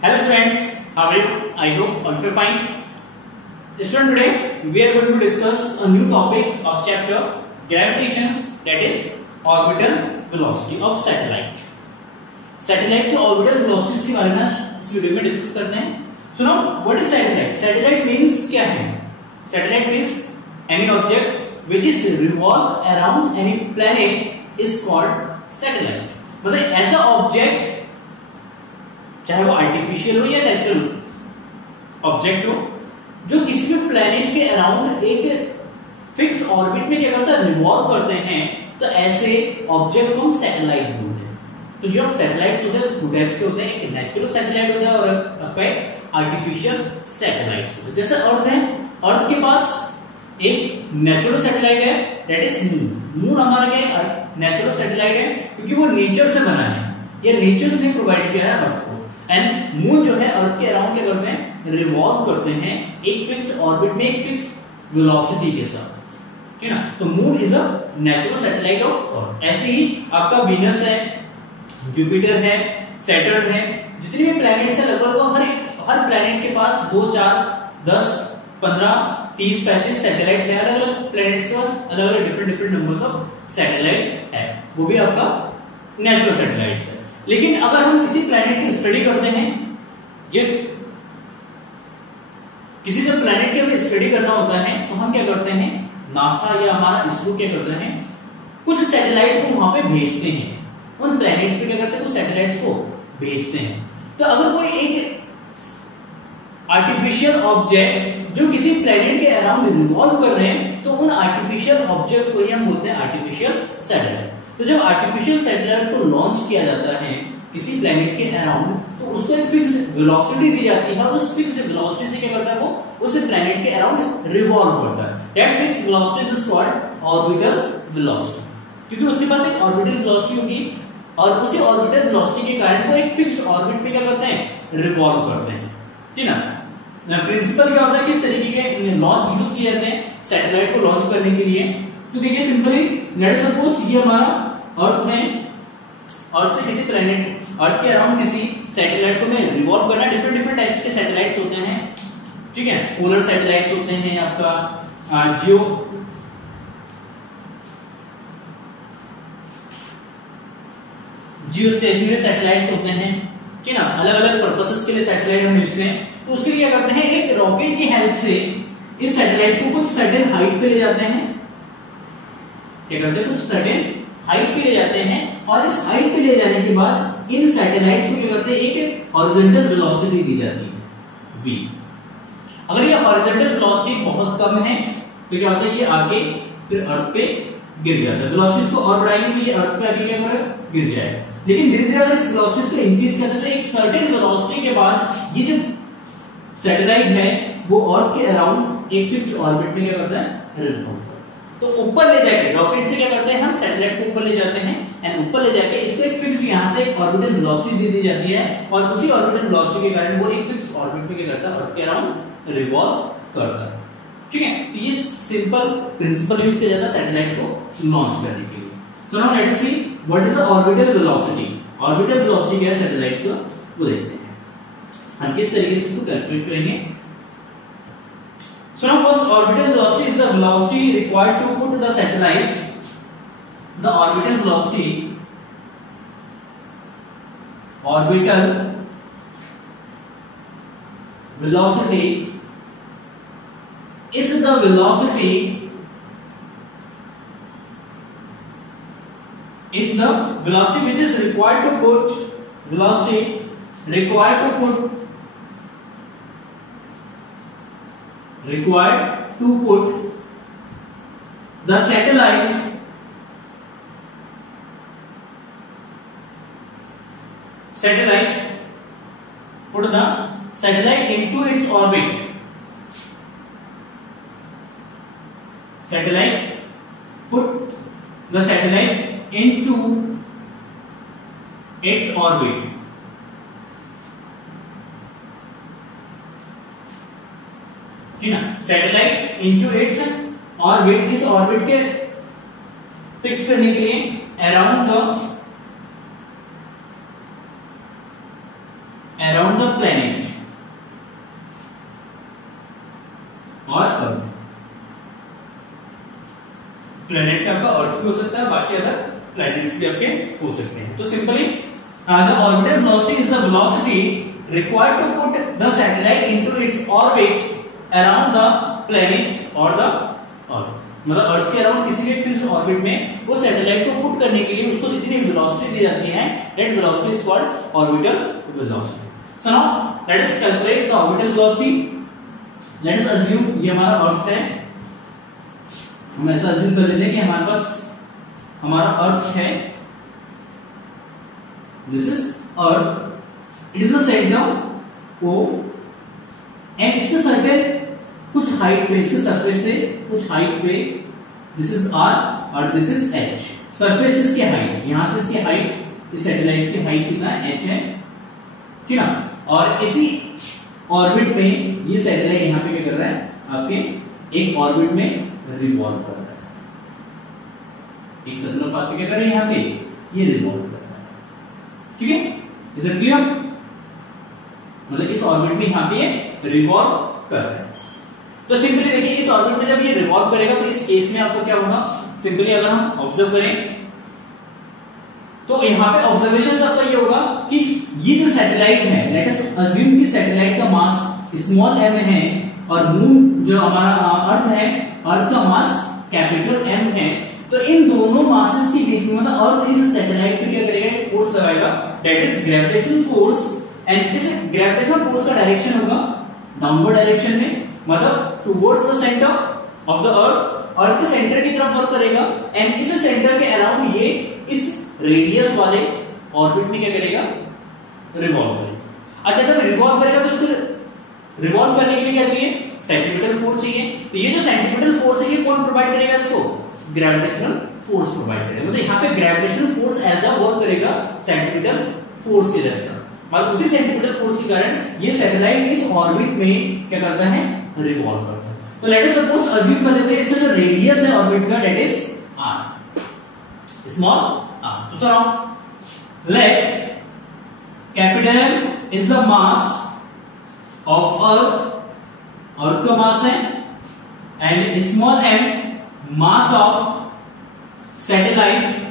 Hello students, how are you? I hope all are fine. Student, today we are going to discuss a new topic of chapter gravitations, that is orbital velocity of satellite. Satellite के orbital velocities के बारे में इस video में discuss करते हैं. So now, what is satellite? Satellite means क्या है? Satellite means any object which is revolve around any planet is called satellite. मतलब ऐसा ऑब्जेक्ट चाहे वो आर्टिफिशियल हो या नेचुरल ऑब्जेक्ट हो जो किसी भी प्लेनेट के अराउंड एक फिक्स्ड ऑर्बिट में क्या करता है, रिवॉल्व करते हैं, तो ऐसे ऑब्जेक्ट को हम सैटेलाइट बोलते हैं. तो जो सैटेलाइट्स होते हैं दो टाइप्स के होते हैं, एक नेचुरल सैटेलाइट होता है और आपका आर्टिफिशियल सैटेलाइट होता है. जैसे अर्थ है, अर्थ के पास एक नेचुरल सैटेलाइट है, दैट इज मून. मून हमारा क्या है, नेचुरल सैटेलाइट है क्योंकि वो नेचर से बना है, ये नेचर ने प्रोवाइड किया है अर्थ को. एंड मून जो है अर्थ के अराउंड क्या करते हैं, रिवॉल्व करते हैं एक फिक्स्ड ऑर्बिट में एक फिक्स्ड वेलोसिटी के साथ, ठीक है ना. तो moon is a natural satellite of earth. ऐसे ही आपका वीनस है, जुपिटर है, सैटर्न है, जितने भी प्लैनेट्स है लगभग हर प्लैनेट के पास 2, 4, 10, 15, 30, 35 सैटेलाइट्स है. अलग अलग प्लैनेट्स के पास अलग अलग डिफरेंट नंबर्स ऑफ सैटेलाइट्स है, वो भी आपका नेचुरल सैटेलाइट्स है. लेकिन अगर हम किसी प्लैनेट की स्टडी करते हैं, ये किसी जब प्लैनेट की हमें स्टडी करना होता है तो हम क्या करते हैं, नासा या हमारा इसरो क्या करते हैं, कुछ सैटेलाइट को वहां पे भेजते हैं. उन प्लैनेट्स पे क्या करते हैं, कुछ सैटेलाइट्स को भेजते हैं. तो अगर कोई एक आर्टिफिशियल ऑब्जेक्ट जो किसी प्लैनेट के अराउंड रिवॉल्व कर रहे हैं, तो उन आर्टिफिशियल ऑब्जेक्ट को ही हम बोलते हैं आर्टिफिशियल सैटेलाइट. तो जब आर्टिफिशियल सैटेलाइट को लॉन्च किया जाता है किसी प्लैनेट के अराउंड, तो उसको एक फिक्स्ड वेलोसिटी दी जाती है और उस फिक्स्ड वेलोसिटी से क्या करता है, वो उस प्लैनेट के अराउंड रिवॉल्व करता है. That fixed velocity is called orbital velocity, क्योंकि उसके पास एक ऑर्बिटल वेलोसिटी होगी और उसी ऑर्बिटल वेलोसिटी के कारण वो एक फिक्स्ड ऑर्बिट पे क्या करते हैं, रिवॉल्व करते हैं, ठीक है ना. प्रिंसिपल क्या होता है, किस तरीके के लॉस यूज किए जाते हैं सैटेलाइट को लॉन्च करने के लिए. तो देखिए सिंपली लेट सपोज ये हमारा अर्थ है, अर्थ से किसी प्लैनेट, अर्थ के अराउंड किसी सैटेलाइट को मैं रिवॉल्व करना. डिफरेंट टाइप्स के सैटेलाइट्स होते हैं, ठीक है. पोलर सैटेलाइट्स होते हैं, आपका जियो स्टेशनरी सैटेलाइट्स होते हैं, ठीक है ना. अलग अलग पर्पसेस के लिए सैटेलाइट हम भेजते हैं. तो उसके लिए क्या करते हैं, एक रॉकेट की हेल्प से इस सैटेलाइट को कुछ सर्टेन हाइट पे ले जाते हैं. क्या करते हैं, कुछ सर्टेन हाइट पे ले जाते हैं और इस हाइट पे ले जाने के बाद इन सैटेलाइट्स को क्या करते हैं, एक हॉरिजॉन्टल वेलोसिटी दी जाती है v. अगर ये हॉरिजॉन्टल वेलोसिटी बहुत कम है तो क्या होता है, ये आगे फिर अर्थ पे गिर जाता है. वेलोसिटी को और बढ़ाएंगे तो ये अर्थ पे आगे क्या करेगा, गिर जाएगा. लेकिन धीरे धीरे अगर इस वेलोसिटी को इंक्रीज करते हैं तो एक सर्टेन वेलोसिटी के बाद ये जो सैटेलाइट है वो अर्थ के अराउंड एक फिक्स्ड ऑर्बिट में क्या करता है, रिवॉल्व. तो ऊपर ले जाके रॉकेट से क्या करते हैं, हम सैटेलाइट को ऊपर ले जाते हैं एंड ऊपर ले जाके इसको एक फिक्स्ड यहां से एक ऑर्बिटल वेलोसिटी दे दी जाती है और उसी ऑर्बिटल वेलोसिटी के कारण वो एक फिक्स्ड ऑर्बिट में क्या करता है, अर्थ के अराउंड रिवॉल्व करता है, ठीक है. तो ये सिंपल प्रिंसिपल यूज किया जाता है सैटेलाइट को लॉन्च करने के लिए. So now let us see what is the orbital velocity. Orbital velocity क्या है सैटेलाइट का, वो देखते हैं हम किस तरीके से इसको कैलकुलेट करेंगे. So now first orbital velocity is the velocity required to put the satellite. The orbital velocity is the velocity which is required to put the satellite into its orbit. Put the satellite into its orbit. ठीक है ना. Satellite into its orbit, इस orbit के fix करने के लिए around around the planet और अर्थ। Planet का आपका अर्थ भी हो सकता है, बाकी अदर प्लैनेट्स भी आपके हो सकते हैं। तो simply the orbital velocity is the velocity required to put the satellite into its orbit around the planet और द अर्थ। मतलब अर्थ के अराउंड किसी भी फिक्स्ड ऑर्बिट में वो सैटेलाइट को पुट करने के लिए उसको जितनी वेलोसिटी दी जाती है, that velocity is called orbital velocity. So now let us calculate the orbital velocity. Late us assume ये हमारा अर्थ है, हम ऐसा अज्यूम कर लेते हैं कि हमारे पास हमारा अर्थ है, this is earth, it is a centre O and इसके सर्टेन कुछ हाइट पे, इसके सरफेस से कुछ हाइट पे, दिस इज R और दिस इज H। सरफेस इसकी हाइट, यहां से इसकी हाइट, इस सैटेलाइट की हाइट कितना है, H है, ठीक है। और इसी ऑर्बिट में ये सैटेलाइट यहां पे क्या कर रहा है, आपके एक ऑर्बिट में रिवॉल्व कर रहा है, एक सर्कुलर पाथ पे क्या कर रहा है, यहां पे ये रिवॉल्व कर रहा है, ठीक है। Is it clear? मतलब इस ऑर्बिट में यहां पे रिवॉल्व कर रहा है। तो सिंपली देखिए इस ऑर्बिट में जब ये रिवॉल्व करेगा तो इस केस में आपको क्या होगा, सिंपली अगर हम ऑब्जर्व करें तो यहां पे ऑब्जर्वेशन आपका ये होगा कि ये जो सैटेलाइट है, लेट अस अज्यूम कि सैटेलाइट का मास स्मॉल m है और मून जो हमारा अर्थ है, अर्थ का मास कैपिटल M है। तो इन दोनों मासेस के बीच में मतलब अर्थ इस सैटेलाइट पे क्या करेगा, एक फोर्स लगाएगा, that is gravitational force. And इस ग्रेविटेशनल फोर्स का डायरेक्शन होगा डाउनवर्ड डायरेक्शन में, मतलब towards the centre of the earth, earth के सेंटर की तरफ वर्क करेगा। एंड इस सेंटर के अराउंड ये इस रेडियस वाले ऑर्बिट में क्या करेगा, रिवॉल्व करेगा। अच्छा जब रिवॉल्व करेगा तो इसको रिवॉल्व करने के लिए क्या चाहिए, सेंट्रीपिटल फोर्स चाहिए। तो ये जो सेंट्रीपिटल फोर्स है ये कौन प्रोवाइड करेगा, इसको ग्रेविटेशनल फोर्स प्रोवाइड करेगा। मतलब यहाँ पे gravitational force as a work करेगा सेंट्रीपिटल फोर्स के जैसा। मतलब उसी सेंट्रीपिटल फोर्स के कारण ये सैटेलाइट इस ऑर्बिट में क्या करता है, रिवॉल्व करता है। तो लेट अस सपोज अज्यूम कर लेते हैं इसका जो रेडियस है ऑर्बिट का, that is r, small r। तो sir let capital M is the mass of earth, earth का मास है, and small m mass of satellite,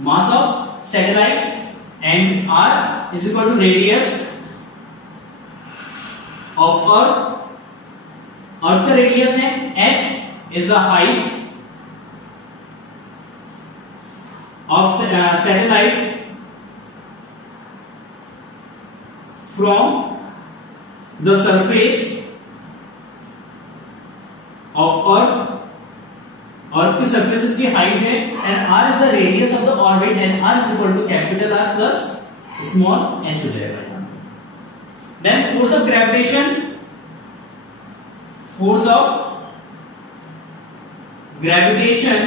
mass of satellite, and r is equal to radius of earth, earth का radius है, h is the height of satellite from the surface of earth, earth की surface की height है, and r is the radius of the orbit, and r is equal to capital R plus small h हो जाएगा। Then force of gravitation, force of gravitation,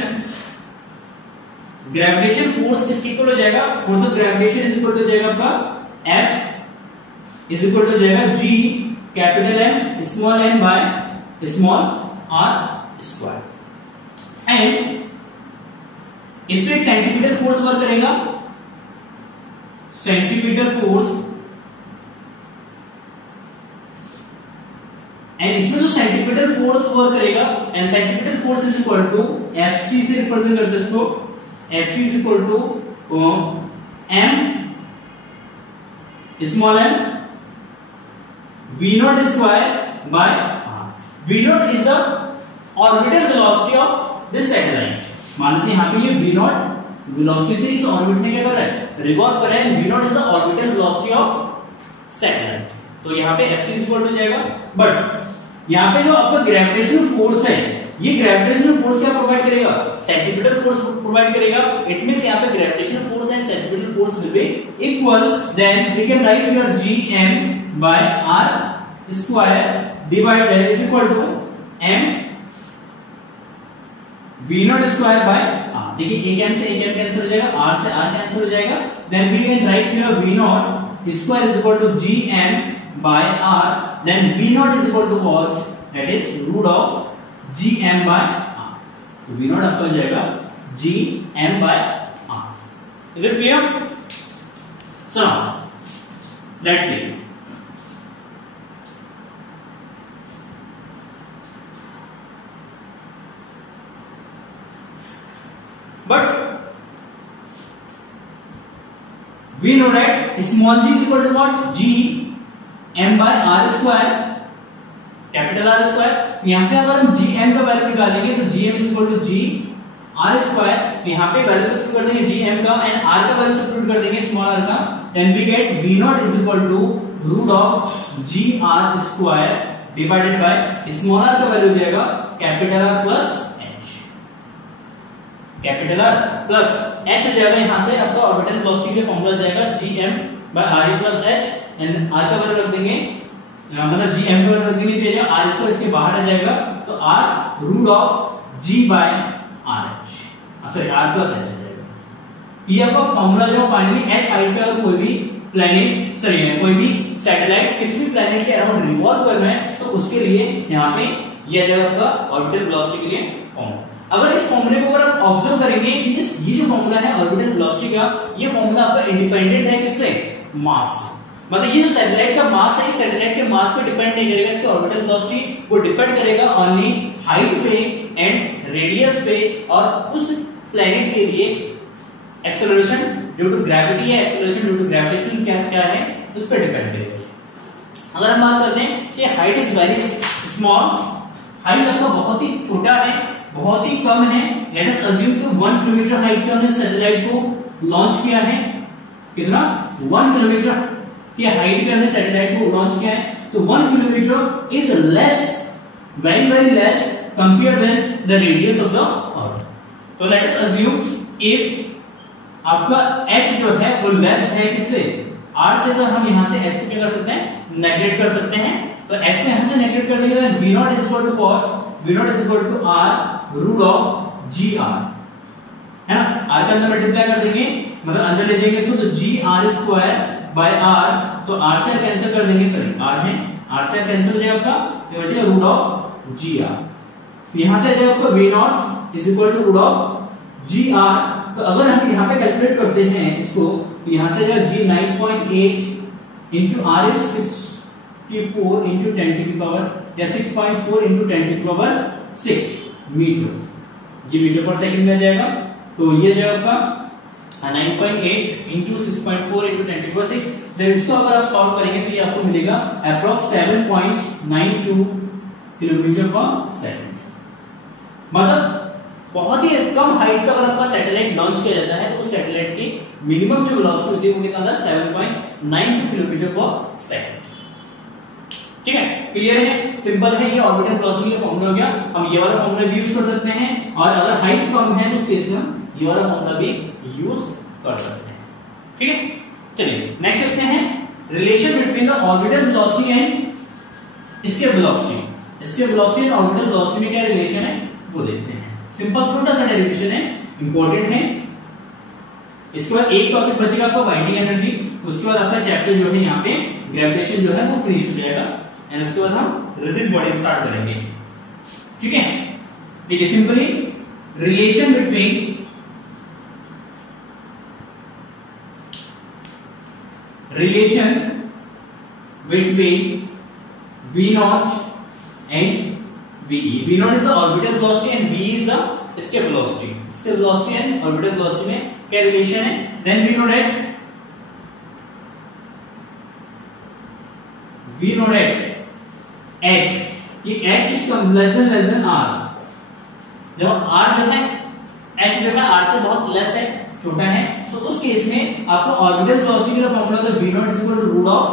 gravitation force किसके equal हो जाएगा, force of gravitation is equal to जाएगा आपका F is equal to जाएगा G capital M small m by small r square. And इस पे एक सेंटीमीटर फोर्स वर्क करेगा, सेंटीमीटर फोर्स, एंड इसमें जो सेंटीमीटर फोर्स वर्क करेगा, and centimetre force is equal to Fc से रिप्रेजेंट करते हैं इसको, Fc is equal to m small m v0 square by r। v0 is the orbital velocity of this satellite. मान लीजिए यहाँ पे ये v0 वेलोसिटी से इस ऑर्बिट में क्या कर रहा है, रिवॉल्व कर रहा है, v0 is the orbital velocity of satellite. तो यहाँ पे Fc इज इक्वल टू जाएगा, बट यहाँ पे जो आपका ग्रेविटेशनल फोर्स है, ये ग्रेविटेशनल फोर्स क्या प्रोवाइड करेगा, सेंट्रीपिटल फोर्स प्रोवाइड करेगा। इट मींस यहाँ पे gravitational force and centripetal force will be equal, then we can write here Gm by r square divided is equal to m v0 square by r। देखिए एक m से एक m cancel हो जाएगा, r से r cancel हो जाएगा, then we can write here v0 square is equal to Gm by r, then v0 is equal to what, that is root of gm by r। तो v0 आपका हो जाएगा gm by r। Is it clear? So now let's see. But we know that small g is equal to what? G m by r square, capital R square. यहां से अगर हम जी M का value निकालेंगे तो G M is equal to G R square. यहाँ पे value substitute कर देंगे जी एम का एंड आर का वैल्यू सब्स्टिट्यूट कर देंगे स्मॉल आर का. Then we get V naught is equal to root of G R square divided by small R का वैल्यू हो जाएगा capital R plus H. Capital R plus H हो जाएगा. यहां से आपका ऑर्बिटल वेलोसिटी का फार्मूला जाएगा G M by R plus H and R का वैल्यू रख देंगे, मतलब जी एम का रख देंगे तो आर स्क्वायर इसके बाहर आ जाएगा तो R root of G by R H, sorry R plus H आ जाएगा. ये आपका फार्मूला जो फाइनली एच हाइट पे अगर कोई भी प्लैनेट सॉरी कोई भी सैटेलाइट किसी भी प्लैनेट के अराउंड रिवॉल्व कर रहे हैं तो उसके लिए यहाँ पे ये आ जाएगा आपका ऑर्बिटल वेलोसिटी के लिए फॉर्मूला. अगर इस फॉर्मूले को अगर आप ऑब्जर्व करेंगे ये जो फॉर्मूला है ऑर्बिटल वेलोसिटी का, ये फॉर्मूला आपका इंडिपेंडेंट है किससे? मास. मतलब ये जो सैटेलाइट का मास है इस सैटेलाइट के मास पे डिपेंड नहीं करेगा, इसका ऑर्बिटल वेलोसिटी वो डिपेंड करेगा ओनली हाइट पे एंड रेडियस पे और उस प्लैनेट के लिए एक्सेलरेशन ड्यू टू ग्रेविटी है, एक्सेलरेशन ड्यू टू ग्रेविटेशन क्या है उस पर डिपेंड करेगा. अगर हम बात करते हैं कि height is very small, height आपका बहुत ही छोटा है, बहुत ही कम है. लेट अस अज्यूम कि 1 किलोमीटर हाइट पे हमने सैटेलाइट को लॉन्च किया है. कितना? 1 किलोमीटर की हाइट पे हमने सैटेलाइट को लॉन्च किया है. तो 1 kilometre is less, very very less compare then the radius of the earth. तो लेट अस अज्यूम इफ आपका h जो है वो लेस है किससे? r से. तो हम यहां से h को क्या कर सकते हैं? नेगलेक्ट कर सकते हैं. तो h को यहां से नेगलेक्ट कर देंगे तो v naught is equal to cos v naught is equal to r root of G R है ना. r के अंदर मल्टीप्लाई कर देंगे, मतलब अंदर ले जाएंगे इसको तो जी आर स्क्वायर बाय r. तो r से कैंसिल कर देंगे, सॉरी r है, r से कैंसिल हो जाएगा आपका, तो बचेगा रूट ऑफ जी आर. यहां से आ जाएगा आपका v naught is equal to root of G R. तो अगर हम यहां पे कैलकुलेट करते हैं इसको तो यहां से जाएगा जी 9.8 इंटू आर इज 64 इंटू 10 की पावर या 6.4 इंटू 10 की पावर 6 मीटर. ये मीटर पर सेकंड में आ जाएगा. तो ये जो आपका 9.8 इंटू 6.4 इंटू 10 की पावर 6. जब इसको अगर आप सॉल्व करेंगे तो ये आपको मिलेगा अप्रॉक्स 7.92 किलोमीटर पर सेकंड. मतलब बहुत ही कम हाइट पर अगर आपका सैटेलाइट लॉन्च किया जाता है तो उस सैटेलाइट की मिनिमम जो वेलोसिटी होती है वो कितना था? 7.92 किलोमीटर पर सेकंड. ठीक है, क्लियर है, सिंपल है. ये ऑर्बिटल वेलोसिटी का फार्मूला हो गया. हम ये वाला फार्मूला भी यूज कर सकते हैं और अगर हाइट कम है तो उस केस में हम ये वाला फार्मूला भी यूज कर सकते हैं. ठीक है, चलिए नेक्स्ट देखते हैं relation between the orbital velocity and escape velocity. Escape velocity and orbital velocity में क्या रिलेशन है वो देखते हैं. सिंपल छोटा सा डेरिवेशन है, इंपॉर्टेंट है. इसके बाद एक टॉपिक बचेगा आपका बाइंडिंग एनर्जी. उसके बाद आपका चैप्टर जो है यहाँ पे ग्रेविटेशन जो है वो फिनिश हो जाएगा एंड उसके बाद हम रिजिड बॉडी स्टार्ट करेंगे. ठीक है, देखिए simply relation between v naught and ve. v naught is the orbital velocity and v is the escape velocity. escape velocity and orbital velocity में क्या रिलेशन है? then we know that h ये h is less than r. जब r जो है h जो है r से बहुत लेस है, छोटा है, तो उस केस में आपको ऑर्बिटल वेलोसिटी का फार्मूला होता है v naught is equal to root of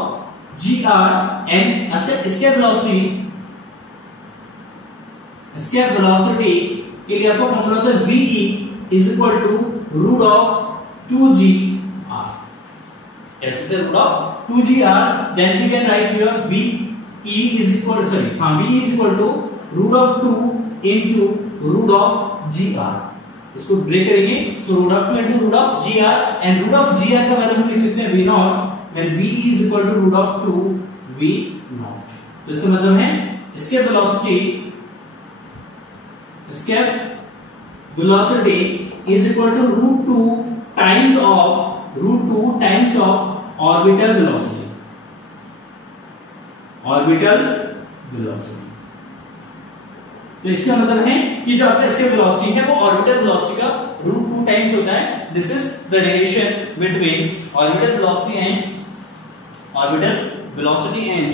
gr and escape velocity के लिए आपको फार्मूला होता है ve is equal to root of 2gr. Yes, the root of 2gr. Then we can write here ve is equal to root of 2 into root of gr. इसको break करेंगे तो root of 2 into root of gr and root of gr का value हम लिख सकते हैं v naught when v is equal to root of 2 v naught. तो इसका मतलब है escape velocity is equal to root 2 times of orbital velocity, orbital velocity. तो इसका मतलब है कि जो आपका एस्केप वेलोसिटी है वो ऑर्बिटल वेलोसिटी का √2 टाइम्स होता है। This is the relation between orbital velocity and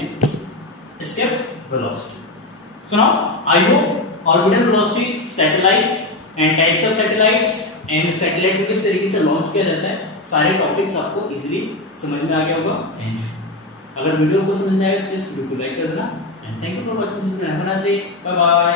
escape velocity. So now I hope orbital velocity, satellite and types of satellites and satellite को किस तरीके से लॉन्च किया जाता है, सारे टॉपिक्स आपको इजीली समझ में आ गया होगा। एंड अगर वीडियो को समझ में आया तो प्लीज वीडियो को लाइक कर देना। And thank you for watching this video. Have a nice day, bye bye.